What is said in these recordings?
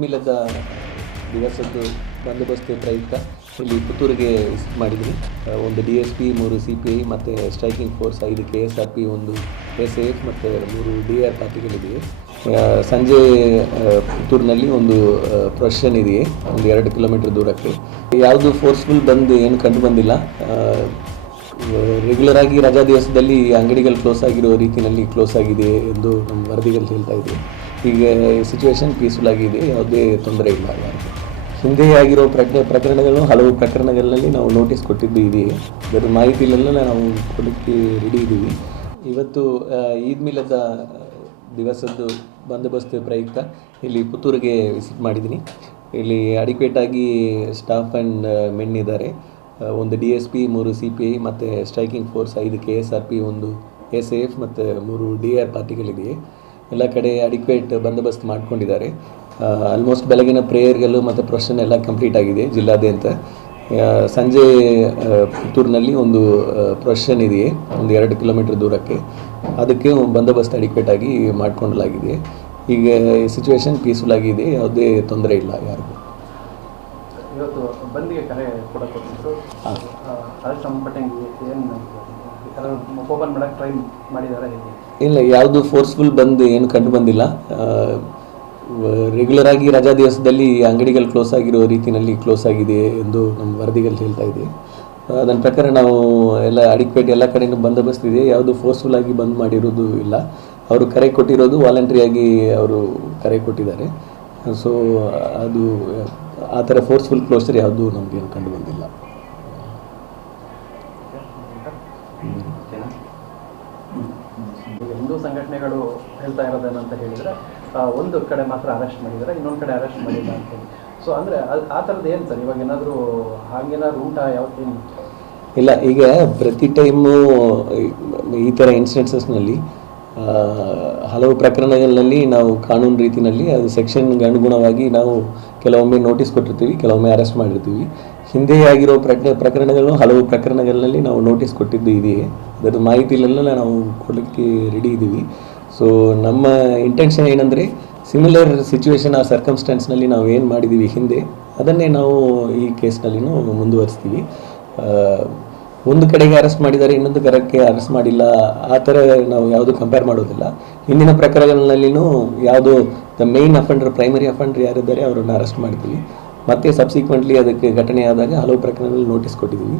ಮಿಲ್ಲದ ದಿವಸದ್ದು ಬಂದೋಬಸ್ತ್ ಪ್ರಯುಕ್ತ ಇಲ್ಲಿ ಪುತ್ತೂರಿಗೆ ವಿಸಿಟ್ ಮಾಡಿದ್ವಿ. ಒಂದು DSP, 3 CPI ಮತ್ತು ಸ್ಟ್ರೈಕಿಂಗ್ ಫೋರ್ಸ್, 5 KSRP, 1 SAS ಮತ್ತು 3 DR ಪಾರ್ಟಿಗಳಿವೆ. ಸಂಜೆ ಪುತ್ತೂರಿನಲ್ಲಿ ಒಂದು ಪ್ರೊಸೆಷನ್ ಇದೆಯೇ, ಒಂದು 2 ಕಿಲೋಮೀಟರ್ ದೂರಕ್ಕೆ. ಯಾವುದು ಫೋರ್ಸ್ಫುಲ್ ಬಂದು ಏನು ಕಂಡು ಬಂದಿಲ್ಲ. ರೆಗ್ಯುಲರ್ ಆಗಿ ರಜಾ ದಿವಸದಲ್ಲಿ ಅಂಗಡಿಗಳು ಕ್ಲೋಸ್ ಆಗಿರೋ ರೀತಿಯಲ್ಲಿ ಕ್ಲೋಸ್ ಆಗಿದೆ ಎಂದು ನಮ್ಮ ವರದಿಗಳು ಹೇಳ್ತಾ ಇದೆ. ಈಗ ಸಿಚುವೇಶನ್ ಪೀಸ್ಫುಲ್ ಆಗಿದೆ, ಯಾವುದೇ ತೊಂದರೆ ಇಲ್ಲ. ಹಿಂದೆ ಆಗಿರೋ ಪ್ರಕರಣಗಳು, ಹಲವು ಪ್ರಕರಣಗಳಲ್ಲಿ ನಾವು ನೋಟಿಸ್ ಕೊಟ್ಟಿದ್ದು ಇದೆಯೇ, ಅದರ ಮಾಹಿತಿಯಲ್ಲೆಲ್ಲ ನಾವು ಕೊಡೋಕ್ಕೆ ರೆಡಿ ಇದ್ದೀವಿ. ಇವತ್ತು ಈದ್ ಮಿಲದ ದಿವಸದ್ದು ಬಂದೋಬಸ್ತ್ ಪ್ರಯುಕ್ತ ಇಲ್ಲಿ ಪುತ್ತೂರಿಗೆ ವಿಸಿಟ್ ಮಾಡಿದ್ದೀನಿ. ಇಲ್ಲಿ ಅಡಿಕ್ವೇಟಾಗಿ ಸ್ಟಾಫ್ ಆ್ಯಂಡ್ ಮೆನ್ ಇದ್ದಾರೆ. ಒಂದು DSP, 3 CPI ಮತ್ತು ಸ್ಟ್ರೈಕಿಂಗ್ ಫೋರ್ಸ್, 5 KSRP, 1 SAS ಮತ್ತು 3 DR ಪಾರ್ಟಿಗಳಿವೆ. ಎಲ್ಲ ಕಡೆ ಅಡಿಕ್ವೇಟ್ ಬಂದೋಬಸ್ತ್ ಮಾಡ್ಕೊಂಡಿದ್ದಾರೆ. ಆಲ್ಮೋಸ್ಟ್ ಬೆಳಗಿನ ಪ್ರೇಯರ್ಗಳು ಮತ್ತು ಪ್ರೊಸೆಷನ್ ಎಲ್ಲ ಕಂಪ್ಲೀಟ್ ಆಗಿದೆ ಜಿಲ್ಲಾದ್ಯಂತ. ಸಂಜೆ ಪುತ್ತೂರಿನಲ್ಲಿ ಒಂದು ಪ್ರೊಸೆಷನ್ ಇದೆಯೇ, ಒಂದು 2 ಕಿಲೋಮೀಟರ್ ದೂರಕ್ಕೆ. ಅದಕ್ಕೆ ಬಂದೋಬಸ್ತ್ ಅಡಿಕ್ವೇಟಾಗಿ ಮಾಡಿಕೊಳ್ಳಲಾಗಿದೆ. ಈಗ ಸಿಚುವೇಶನ್ ಪೀಸ್ಫುಲ್ ಆಗಿದೆ, ಯಾವುದೇ ತೊಂದರೆ ಇಲ್ಲ ಯಾರಿಗೂ. ಇವತ್ತು ಬಂದಿಗೆ ಕರೆ ಕೂಡ ಕೊಟ್ಟಿದ್ರು. ಅದಕ್ಕೆ ಸಂಬಂಧಪಟ್ಟಂಗೆ ಏನು ಓಪನ್ ಮಾಡೋಕ್ಕೆ ಟ್ರೈ ಮಾಡಿದ್ದಾರೆ? ಇಲ್ಲ, ಯಾವುದು ಫೋರ್ಸ್ಫುಲ್ ಬಂದು ಏನು ಕಂಡು ಬಂದಿಲ್ಲ. ರೆಗ್ಯುಲರ್ ಆಗಿ ರಜಾ ದಿವಸದಲ್ಲಿ ಅಂಗಡಿಗಳು ಕ್ಲೋಸ್ ಆಗಿರೋ ರೀತಿಯಲ್ಲಿ ಕ್ಲೋಸ್ ಆಗಿದೆ ಎಂದು ನಮ್ಮ ವರದಿಗಳು ಹೇಳ್ತಾ ಇದೆ. ಅದರ ಪ್ರಕಾರ ನಾವು ಎಲ್ಲ ಅಡಿಕ್ವೇಟ್ ಎಲ್ಲ ಕಡೆಯೂ ಬಂದೋಬಸ್ತ್ ಇದೆ. ಯಾವುದು ಫೋರ್ಸ್ಫುಲ್ ಆಗಿ ಬಂದ್ ಮಾಡಿರೋದು ಇಲ್ಲ. ಅವರು ಕರೆ ಕೊಟ್ಟಿರೋದು ವಾಲಂಟ್ರಿಯಾಗಿ ಅವರು ಕರೆ ಕೊಟ್ಟಿದ್ದಾರೆ. ಸೊ ಅದು ಆ ಥರ ಫೋರ್ಸ್ಫುಲ್ ಕ್ಲೋಸರ್ ಯಾವುದು ನಮಗೇನು ಕಂಡು ಬಂದಿಲ್ಲ. ಹಿಂದೂ ಸಂಘಟನೆಗಳು ಹೇಳ್ತಾ ಇರೋದೇನಂತ ಹೇಳಿದರೆ, ಒಂದು ಕಡೆ ಮಾತ್ರ ಅರೆಸ್ಟ್ ಮಾಡಿದ್ದಾರೆ, ಇನ್ನೊಂದು ಕಡೆ ಅರೆಸ್ಟ್ ಮಾಡಿಲ್ಲ ಅಂತೇಳಿ. ಸೊ ಅಂದರೆ ಆ ಥರದ್ದು ಏನು ಸರ್? ಇವಾಗ ಏನಾದರೂ ಹಾಗೇನಾದ್ರು ಊಟ ಯಾವತ್ತೇನು ಇಲ್ಲ. ಈಗ ಪ್ರತಿ ಟೈಮು ಈ ಥರ ಇನ್ಸಿಡೆನ್ಸಸ್ನಲ್ಲಿ ಹಲವು ಪ್ರಕರಣಗಳಲ್ಲಿ ನಾವು ಕಾನೂನು ರೀತಿಯಲ್ಲಿ ಅದು ಸೆಕ್ಷನ್ಗೆ ಅನುಗುಣವಾಗಿ ನಾವು ಕೆಲವೊಮ್ಮೆ ನೋಟಿಸ್ ಕೊಟ್ಟಿರ್ತೀವಿ, ಕೆಲವೊಮ್ಮೆ ಅರೆಸ್ಟ್ ಮಾಡಿರ್ತೀವಿ. ಹಿಂದೆ ಆಗಿರೋ ಪ್ರಕರಣಗಳು, ಹಲವು ಪ್ರಕರಣಗಳಲ್ಲಿ ನಾವು ನೋಟಿಸ್ ಕೊಟ್ಟಿದ್ದು ಇದೆಯೇ, ಅದರ ಮಾಹಿತಿಯಲ್ಲೆಲ್ಲ ನಾವು ಕೊಡೋಕ್ಕೆ ರೆಡಿ ಇದ್ದೀವಿ. ಸೊ ನಮ್ಮ ಇಂಟೆನ್ಷನ್ ಏನಂದರೆ, ಸಿಮಿಲರ್ ಸಿಚುವೇಶನ್ ಆ ಸರ್ಕಮ್ಸ್ಟೆನ್ಸ್ನಲ್ಲಿ ನಾವು ಏನು ಮಾಡಿದ್ದೀವಿ ಹಿಂದೆ, ಅದನ್ನೇ ನಾವು ಈ ಕೇಸ್ನಲ್ಲಿನೂ ಮುಂದುವರಿಸ್ತೀವಿ. ಒಂದು ಕಡೆಗೆ ಅರೆಸ್ಟ್ ಮಾಡಿದ್ದಾರೆ, ಇನ್ನೊಂದು ಕಡೆಗೆ ಅರೆಸ್ಟ್ ಮಾಡಿಲ್ಲ, ಆ ಥರ ನಾವು ಯಾವುದು ಕಂಪೇರ್ ಮಾಡೋದಿಲ್ಲ. ಹಿಂದಿನ ಪ್ರಕರಣಗಳಲ್ಲಿನೂ ಯಾವುದು the main offender, primary offender ಯಾರಿದ್ದಾರೆ ಅವರನ್ನು ಅರೆಸ್ಟ್ ಮಾಡ್ತೀವಿ. ಮತ್ತು ಸಬ್ಸಿಕ್ವೆಂಟ್ಲಿ ಅದಕ್ಕೆ ಘಟನೆ ಆದಾಗ ಹಲವು ಪ್ರಕರಣಗಳಲ್ಲಿ ನೋಟಿಸ್ ಕೊಟ್ಟಿದ್ದೀವಿ.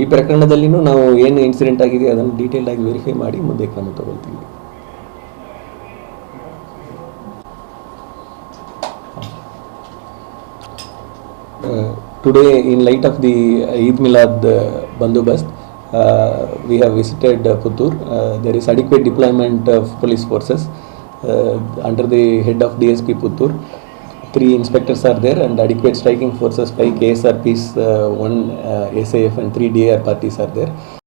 ಈ ಪ್ರಕರಣದಲ್ಲಿನೂ ನಾವು ಏನು ಇನ್ಸಿಡೆಂಟ್ ಆಗಿದೆ ಅದನ್ನು ಡೀಟೇಲ್ ಆಗಿ ವೆರಿಫೈ ಮಾಡಿ ಮುಂದೆ ಕ್ರಮ ತಗೊಳ್ತೀವಿ. Today, in light of the Eid Milad Bandobast, we have visited Puttur. There is adequate deployment of police forces under the head of DSP Puttur. 3 inspectors are there and adequate striking forces, 5 KSRPs, 1 SAF and 3 DR parties are there.